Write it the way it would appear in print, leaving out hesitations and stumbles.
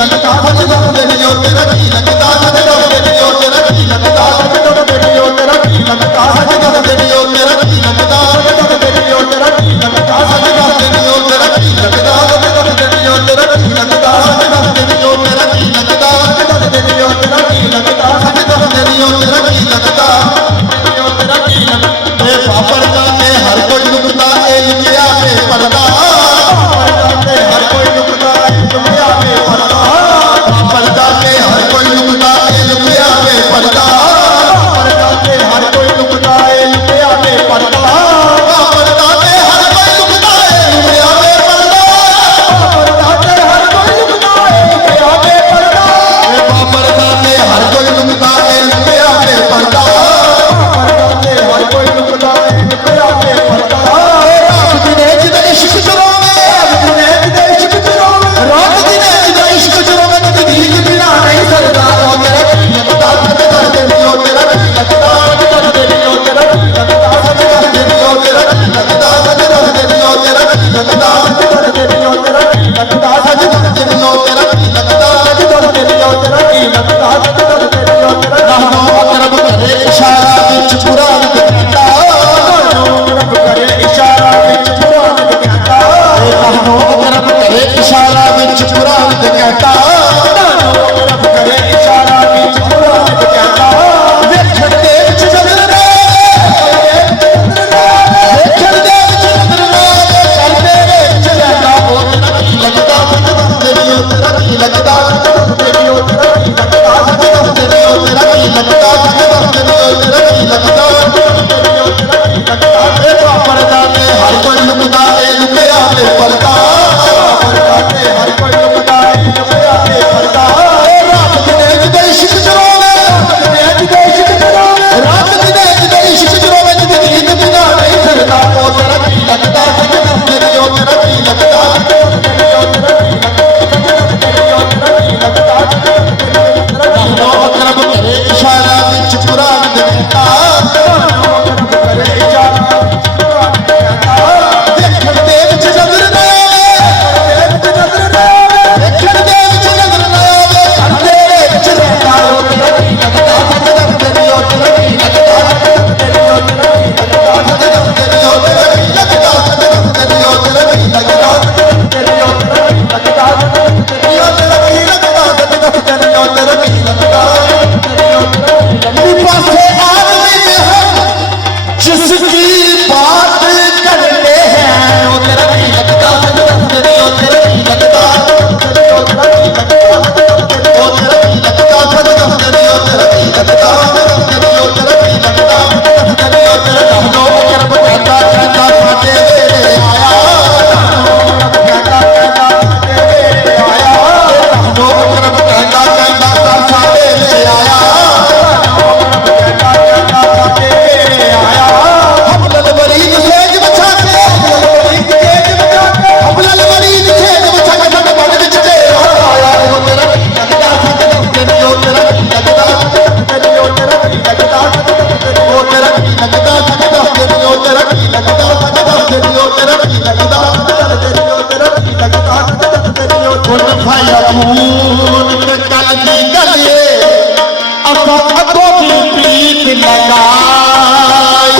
लगता सच दस देनियो तेरा की लगता सच दस देनियो तेरा की लगता सच दस देनियो तेरा की लगता सच दस देनियो तेरा की लगता सच दस देनियो तेरा की लगता सच दस देनियो तेरा की लगता सच दस देनियो तेरा की लगता सच दस देनियो तेरा की लगता सच दस देनियो तेरा की लगता सच दस देनियो तेरा की लगता तेरा की लगता ए पापड़ का के हर कोई लुकता ए लिया पे पर्दा हर कोई लुकता है दुनिया में पर्दा पर्दा के हर कोई लुकता है दुनिया में पर्दा पर्दा के हर कोई लुकता है दुनिया में पर्दा पर्दा के हर कोई लुकता है दुनिया में पर्दा पर्दा के हर कोई लुकता है दुनिया में पर्दा पर्दा के हर कोई लुकता है दुनिया में पर्दा पर्दा के हर कोई लुकता है दुनिया में पर्दा जिन्हें जिन्हें इश्क करो रात दिन इश्क चलो मैं तकदीर बिना नहीं सकता तेरा की लगता सच दस देनियो तेरा की लगता सच दस देनियो तेरा की लगता सच दस देनियो तेरा की लगता सच दस देनियो तेरा की लगता सच दस देनियो तेरा की लगता सच दस देनियो तेरा की लगता सच दस देनियो तेरा की लगता सच दस देनियो तेरा रहनो अकरब करे इशारा विच कुरान कहता रब करे इशारा विच कुरान कहता रहनो अकरब करे इशारा विच कुरान कहता रब करे इशारा विच कुरान कहता वेखण दे विच नजर ना वेखण दे विच नजर ना करदे विच रहना ओ तेरा की लगता सच दस देनियो तेरा की लगता सच दस देनियो तेरा की लगता सच दस देनियो तेरा की लगता सच दस देनियो तेरा की लगता सच दस देनियो तेरा की लगता ए पर्दा के हर कोई लुकता है लुकिया में पर्दा पर्दा के हर कोई लुकता है लुकिया में पर्दा रात दिन जिदे इश्क चलोवे रात दिन जिदे इश्क चलोवे रात दिन जिदे इश्क चलोवे जिंदगी बिना नहीं सकता ओ तेरा की लगता सच दस देनियो तेरा की लगता सच दस देनियो तेरा की लगता सच दस देनियो तेरा की लगता रहनो अकरब करे इशारा विच कुरान कहता रहनो अकरब करे इशारा विच कुरान कहता देखण दे विच नजर ना देखण दे विच नजर ना आवे करदे विच रहना ओ तेरा की लगता सच दस देनियो तेरा की लगता सच दस देनियो तेरा की लगता सच दस देनियो तेरा की लगता सच दस देनियो तेरा की लगता सच दस देनियो तेरा की लगता सच दस देनियो तेरा की लगता सच दस देनियो तेरा की लगता पासे आदमी में हम जिसकी बात करते हैं वो तेरा की लगता सच दस देनियो तेरा की लगता सच दस देनियो तेरा की लगता सच दस देनियो तेरा की लगता सच दस देनियो तेरा की लगता सच दस देनियो तेरा की लगता सच दस देनियो तेरा रहनो अकरब कहता कहता साडे वेले आया रहनो अकरब कहता कहता साडे वेले आया रहनो अकरब कहता कहता साडे वेले आया रहनो अकरब कहता कहता साडे वेले आया हमलल मरीज सेज बचा के हमलल मरीज सेज बचा के हमलल मरीज सेज बचा के सब मन विच तेरा आया ओ तेरा की लगता सच दस देनियो तेरा की लगता सच दस देनियो तेरा की लगता सच दस देनियो तेरा की लगता सच दस देनियो तेरा की लगता सच दस देनियो तेरा की लगता सच दस देनियो तेरा की लगता सच दस देनियो कुल फयकून पे कल दी गलिए असा अदो की प्रीत लगाई